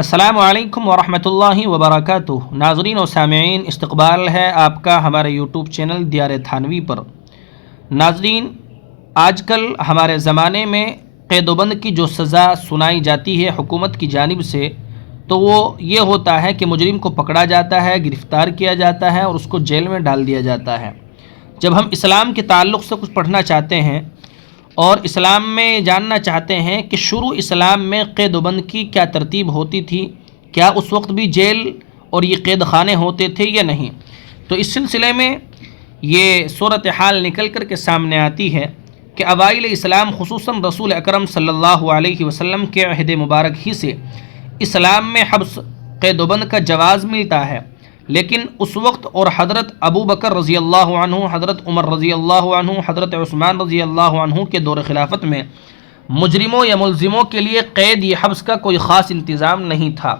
السلام علیکم ورحمۃ اللہ وبرکاتہ۔ ناظرین و سامعین، استقبال ہے آپ کا ہمارے یوٹیوب چینل دیار تھانوی پر۔ ناظرین، آج کل ہمارے زمانے میں قید و بند کی جو سزا سنائی جاتی ہے حکومت کی جانب سے، تو وہ یہ ہوتا ہے کہ مجرم کو پکڑا جاتا ہے، گرفتار کیا جاتا ہے اور اس کو جیل میں ڈال دیا جاتا ہے۔ جب ہم اسلام کے تعلق سے کچھ پڑھنا چاہتے ہیں اور اسلام میں جاننا چاہتے ہیں کہ شروع اسلام میں قید و بند کی کیا ترتیب ہوتی تھی، کیا اس وقت بھی جیل اور یہ قید خانے ہوتے تھے یا نہیں، تو اس سلسلے میں یہ صورتحال نکل کر کے سامنے آتی ہے کہ اوائل اسلام خصوصاً رسول اکرم صلی اللہ علیہ وسلم کے عہد مبارک ہی سے اسلام میں حبس قید و بند کا جواز ملتا ہے، لیکن اس وقت اور حضرت ابو بکر رضی اللہ عنہ، حضرت عمر رضی اللہ عنہ، حضرت عثمان رضی اللہ عنہ کے دور خلافت میں مجرموں یا ملزموں کے لیے قید یا حبس کا کوئی خاص انتظام نہیں تھا،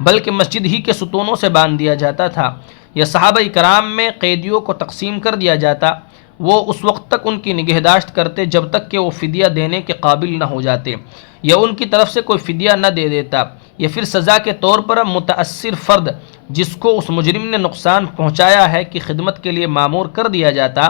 بلکہ مسجد ہی کے ستونوں سے باندھ دیا جاتا تھا، یا صحابہ کرام میں قیدیوں کو تقسیم کر دیا جاتا، وہ اس وقت تک ان کی نگہداشت کرتے جب تک کہ وہ فدیہ دینے کے قابل نہ ہو جاتے، یا ان کی طرف سے کوئی فدیہ نہ دے دیتا، یا پھر سزا کے طور پر متاثر فرد جس کو اس مجرم نے نقصان پہنچایا ہے کی خدمت کے لیے مامور کر دیا جاتا،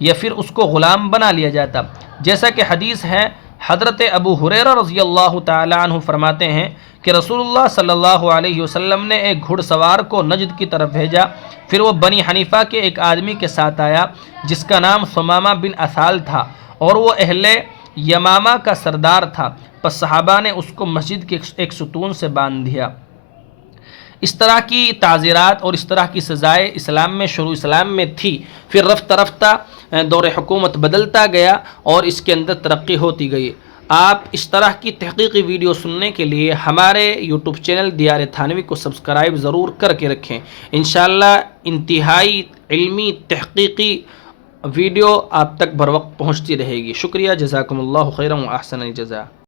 یا پھر اس کو غلام بنا لیا جاتا، جیسا کہ حدیث ہے۔ حضرت ابو ہریرہ رضی اللہ تعالی عنہ فرماتے ہیں کہ رسول اللہ صلی اللہ علیہ وسلم نے ایک گھڑ سوار کو نجد کی طرف بھیجا، پھر وہ بنی حنیفہ کے ایک آدمی کے ساتھ آیا جس کا نام ثمامہ بن اثال تھا اور وہ اہل یمامہ کا سردار تھا، پس صحابہ نے اس کو مسجد کے ایک ستون سے باندھ دیا۔ اس طرح کی تعزیرات اور اس طرح کی سزائیں اسلام میں شروع اسلام میں تھی، پھر رفتہ رفتہ دور حکومت بدلتا گیا اور اس کے اندر ترقی ہوتی گئی۔ آپ اس طرح کی تحقیقی ویڈیو سننے کے لیے ہمارے یوٹیوب چینل دیار تھانوی کو سبسکرائب ضرور کر کے رکھیں۔ انشاءاللہ انتہائی علمی تحقیقی ویڈیو آپ تک بر وقت پہنچتی رہے گی۔ شکریہ، جزاکم اللہ خیرا و احسن الجزاء۔